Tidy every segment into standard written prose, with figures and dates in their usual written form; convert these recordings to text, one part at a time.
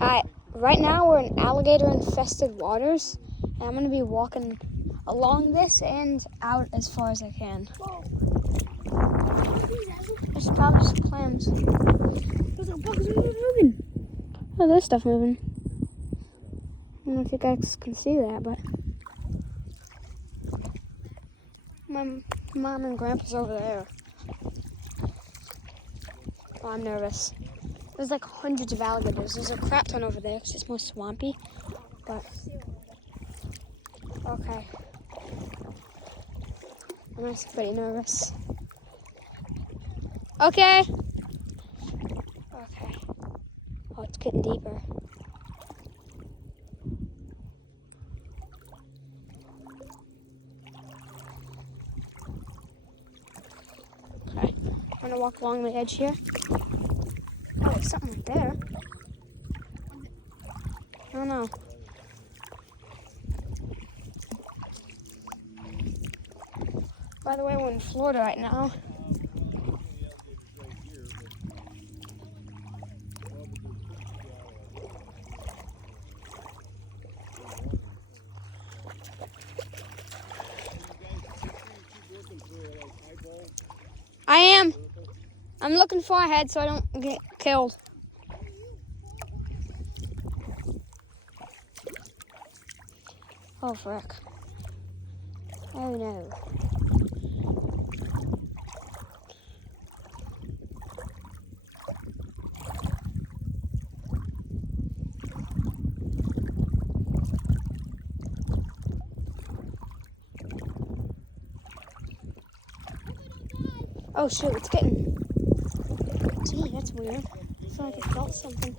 Right now we're in alligator-infested waters, and I'm gonna be walking along this and out as far as I can. There's probably some clams. There's a bugs moving. Oh, there's stuff moving. I don't know if you guys can see that, but my mom and grandpa's over there. Oh, I'm nervous. There's like hundreds of alligators. There's a crap ton over there. It's just more swampy, but okay. I'm actually pretty nervous. Okay. Okay. Oh, it's getting deeper. Okay. I'm gonna walk along the edge here. Oh, there's something right there. I don't know. By the way, we're in Florida right now. I am. I'm looking far ahead so I don't get killed. Oh, frick. Oh, no. Oh, shoot, it's getting... Gee, that's weird. I feel like I felt something.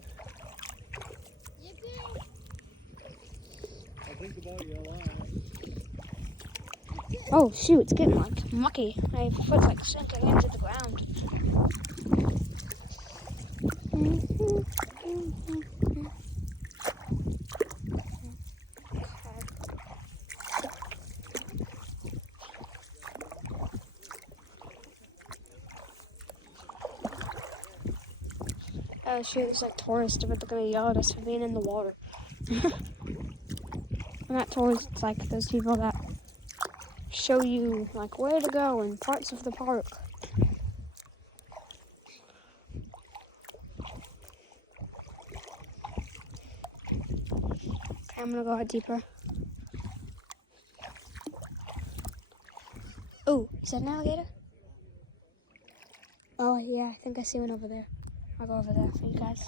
Oh, shoot, it's getting like mucky. My foot's like sinking into the ground. Oh shoot, it's like tourists, but they're gonna yell at us for being in the water. Not tourists, it's like those people that show you like where to go and parts of the park. Okay, I'm gonna go out deeper. Oh, is that an alligator? Oh yeah, I think I see one over there. I'll go over there for you guys.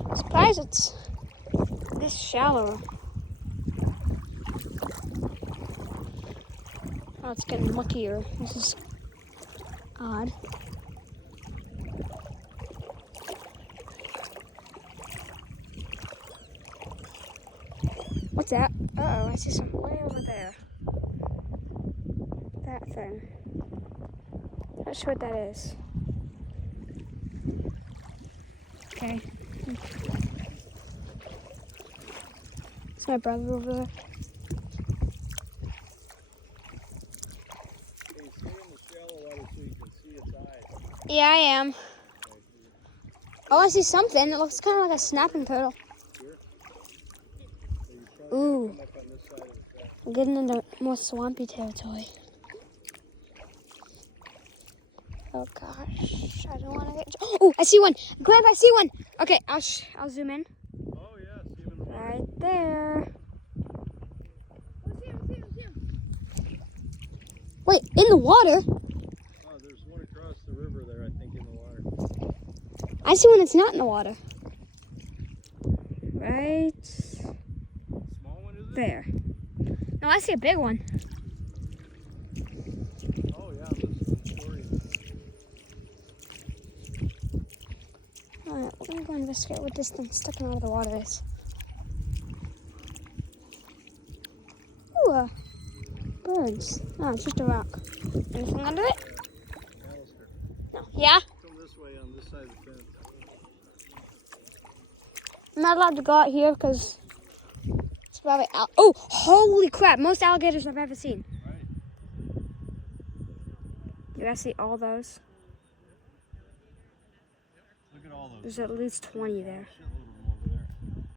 I'm surprised it's this shallow. Oh, it's getting muckier. This is odd. What's that? Uh-oh, I see something way over there. That thing. Not sure what that is. Okay. It's my brother over there. Yeah, I am. Oh, I see something. It looks kind of like a snapping turtle. Ooh. I'm getting into more swampy territory. Oh gosh, I don't want to get... Oh, I see one. Grandpa, I see one. Okay, I'll zoom in. Oh yeah, see him in the water. Right there. See him. Wait, in the water? Oh, there's one across the river there, I think, in the water. I see one that's not in the water. Right Small one, is it? there. No, I see a big one. Oh yeah, this is the story. Alright, we're gonna go investigate what this thing sticking out of the water is. Ooh, birds. No, it's just a rock. Anything under it? Alistair. No. Yeah? Come this way on this side of the fence. I'm not allowed to go out here because it's probably oh, holy crap! Most alligators I've ever seen. Right. You guys see all those? Look at all those. There's at least 20 there. Shitload